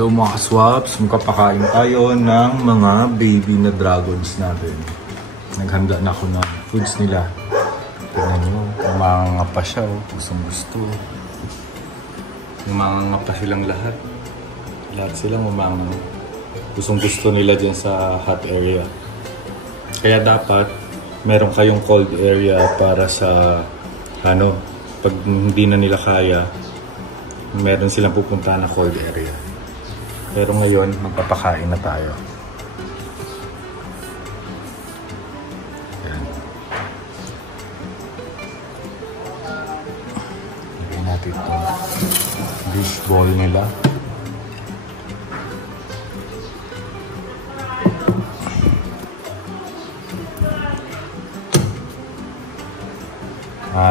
Hello mga kaswaps, magpapakain tayo ng mga baby na dragons natin. Naghanda na ako ng foods nila. Tignan nyo, umanganga pa siya, oh. Gustong gusto. Umanganga pa silang lahat. Lahat silang umanganga. Gustong gusto nila dyan sa hot area. Kaya dapat meron kayong cold area para sa pag hindi na nila kaya, meron silang pupunta na cold area. Pero ngayon, magpapakain na tayo. Ayan. Lagyan natin itong dish ball nila.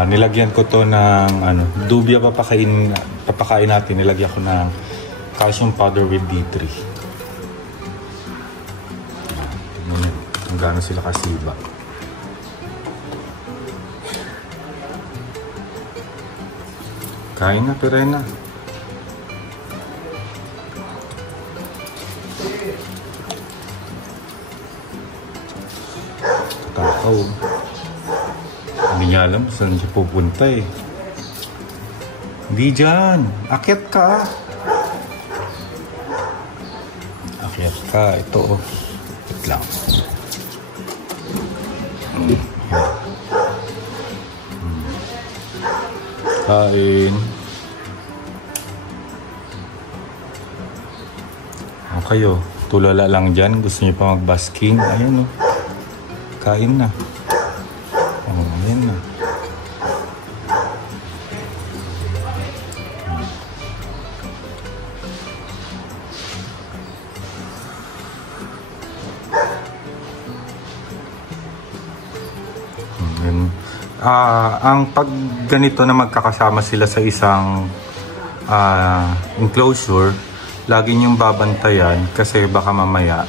Nilagyan ko to ng dubia papakain natin. Nilagyan ko ng calcium powder with D3. Tignan nyo kung gaano sila kasiba. Kain na, Perena. Kakao. Hindi niya alam saan siya pupunta eh. Hindi dyan. Akyat ka. Akyat ka. Ito oh. Wait lang. Kain. O kayo, tulala lang dyan. Gusto niyo pa mag-basking. Ayan oh. Kain na. Ayan na. Ang pag ganito na magkakasama sila sa isang enclosure, lagi niyong babantayan kasi baka mamaya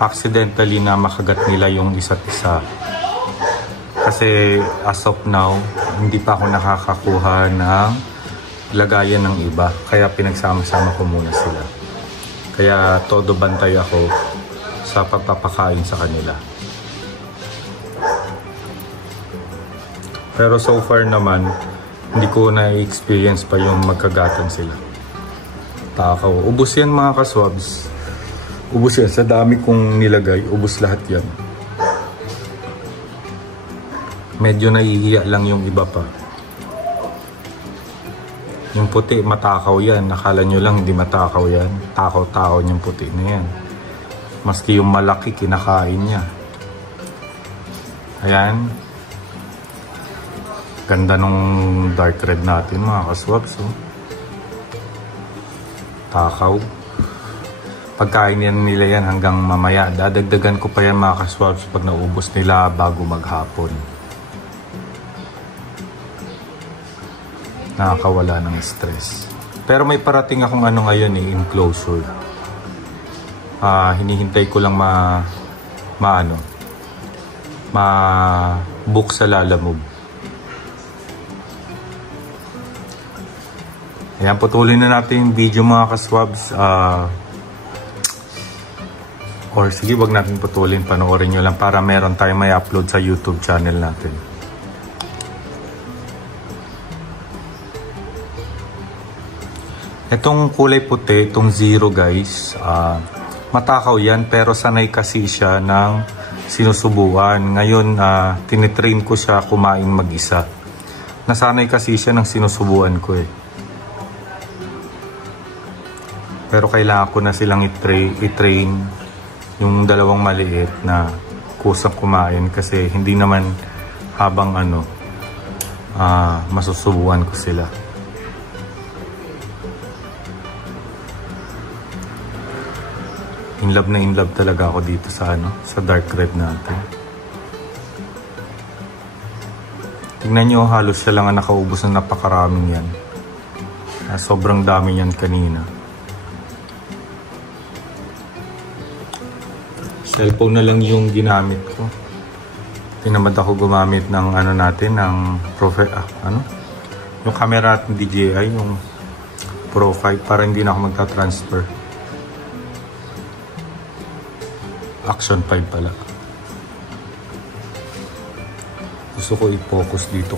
accidentally na makagat nila yung isa't isa. Kasi as of now, hindi pa ako nakakakuha ng lagayan ng iba. Kaya pinagsama-sama ko muna sila. Kaya todo bantay ako sa pagpapakain sa kanila. Pero so far naman, hindi ko na-experience pa yung magkagatan sila. Takaw. Ubus yan mga kaswabs. Ubus yan. Sa dami kong nilagay, ubus lahat yan. Medyo nahihiya lang yung iba pa. Yung puti, matakaw yan. Nakala nyo lang hindi matakaw yan. Takaw-takaw yung puti na yan. Maski yung malaki, kinakain niya. Ayan. Ganda nung dark red natin mga kaswaps. Oh. Takaw. Pagkain yan nila yan hanggang mamaya. Dadagdagan ko pa yan mga kaswaps pag naubos nila bago maghapon. Nakakawala ng stress. Pero may parating akong ngayon enclosure. Hinihintay ko lang book sa Lalamove. Ayan, patuloy na natin yung video mga kaswabs. Or sige, wag natin putulin. Panoorin nyo lang para meron tayong may upload sa YouTube channel natin. Itong kulay puti, itong zero guys, matakaw yan pero sanay kasi siya ng sinusubuan. Ngayon, tinitrain ko siya kumain mag-isa. Nasanay kasi siya ng sinusubuan ko eh. Pero kailangan ko na silang i-train yung dalawang maliit na kusang kumain kasi hindi naman habang masusubuan ko sila. In love talaga ako dito sa dark red natin. Tingnan nyo, halos siya lang ang nakaubos na napakaraming yan. Sobrang dami yan kanina. Cellphone na lang yung ginamit ko. Tinamad ako gumamit ng ng yung camera at DJI, yung Pro 5 para hindi na ako magta-transfer. Action 5 pala. Gusto ko i-focus dito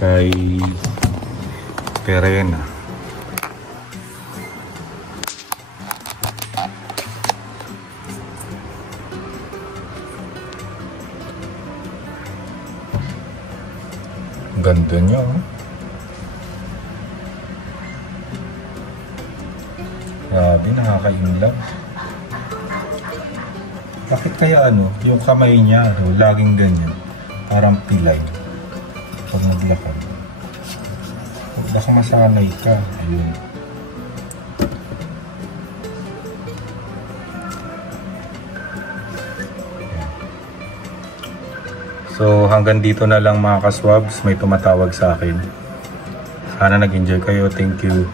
kay Perena. Ganda niya, oh. Grabe, nakaka-inlove. Bakit kaya yung kamay niya, laging ganyan. Parang pilay. Pag naglakad. Baka masanay ka. Ayun. So hanggang dito na lang mga kaswabs. May tumatawag sa akin. Sana nag-enjoy kayo. Thank you.